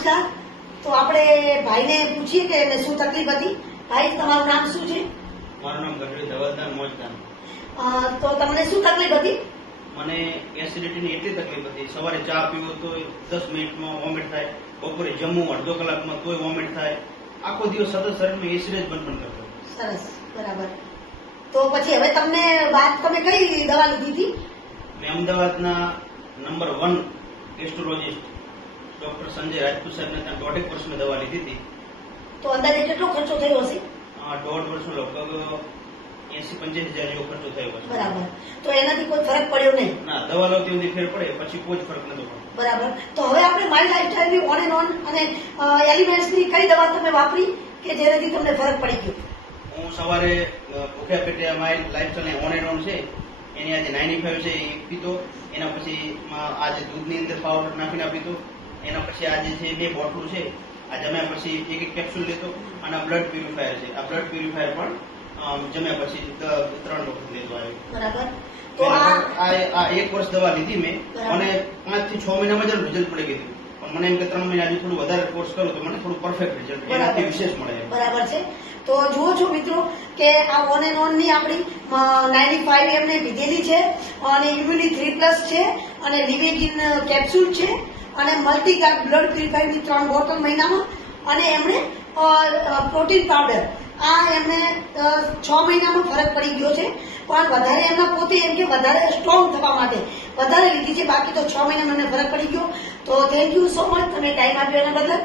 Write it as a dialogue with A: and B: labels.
A: નમસ્કાર. તો આપણે ભાઈને પૂછીએ કે એને શું તકલીફ હતી? ભાઈ તમારું નામ શું છે?
B: મારું નામ ગઢવી ધવલદાન મોજદાન.
A: તો તમને શું તકલીફ હતી?
B: મને એસિડિટીની એટલી તકલીફ હતી. સવારે ચા પીવો તો દસ મિનિટમાં વોમિટ થાય. બપોરે જમવું અડધો કલાકમાં તોય વોમિટ થાય. આખો દિવસ સતત શરીરમાં એસિડ જ બંધ પણ કરતો.
A: સરસ બરાબર. તો પછી હવે તમને વાત તમે કઈ દવા લીધી હતી?
B: મેં અમદાવાદના number one gastrologist doctor Sanjay Rajput સાહેબને ત્યાં દોઢેક વર્ષ દવા લીધી હતી.
A: તો અંદાજે કેટલો ખર્ચો થયો હશે?
B: દોઢ વર્ષનો લગભગ એસી પંચ્યાસી હજાર જેવો ખર્ચો થયો હશે.
A: બરાબર. તો એનાથી કોઈ ફરક પડ્યો નહીં?
B: ના દવા લો સુધી ફેર પડે પછી કોઈ જ ફરક નતો પડતો.
A: બરાબર. તો હવે આપણે મારી લાઈફસ્ટાઈલની ઓન એન્ડ ઓન અને એલિમેન્ટ્સની કઈ દવા તમે વાપરી કે જેનાથી તમને ફરક પડી ગયો?
B: હું સવારે ભૂખ્યા પેટે મારી લાઈફ ઓન એન્ડ ઓન છે. એની આજે નાઇન્ટી ફાઈવ છે એ પીતો. એના પછી આજે દૂધની અંદર પાવડર નાખીને પીતો. એના પછી આજે છે બે બોટલું છે આ જમ્યા પછી એક એક કેપ્સ્યુલ લેતો અને બ્લડ પ્યુરિફાયર છે. આ બ્લડ પ્યુરિફાયર પણ જમ્યા પછી ત્રણ વખત લેતો આવ્યો
A: બરાબર. તો આ
B: એક વર્ષ દવા લીધી મેં. અને પાંચથી છ મહિનામાં જ રિઝલ્ટ પડી ગયું પણ મને એમ કે ત્રણ મહિના હજી થોડું વધારે કોર્સ કરો તો મને થોડું પરફેક્ટ રિઝલ્ટ એનાથી વિશેષ મળે
A: બરાબર છે. તો જુઓ છો મિત્રો કે આ ઓન એન્ડ ઓનની આપણી નાઇન્ટી ફાઈવ એમને લીધેલી છે અને ઇમ્યુની થ્રી પ્લસ છે અને લિવેગિન કેપ્સ્યુલ છે. અને મલ્ટીગાર્ડ બ્લડ પ્યુરિફાયરની ત્રણ બોટલ મહિનામાં. અને એમણે પ્રોટીન પાવડર આ એમને છ મહિનામાં ફરક પડી ગયો છે. પણ વધારે એમના પોતે એમ કે વધારે સ્ટ્રોંગ થવા માટે. વધારે લીધી છે. બાકી તો છ મહિનામાં એમને ફરક પડી ગયો. તો થેન્ક યુ સો મચ તમે ટાઈમ આપ્યો એના બદલ.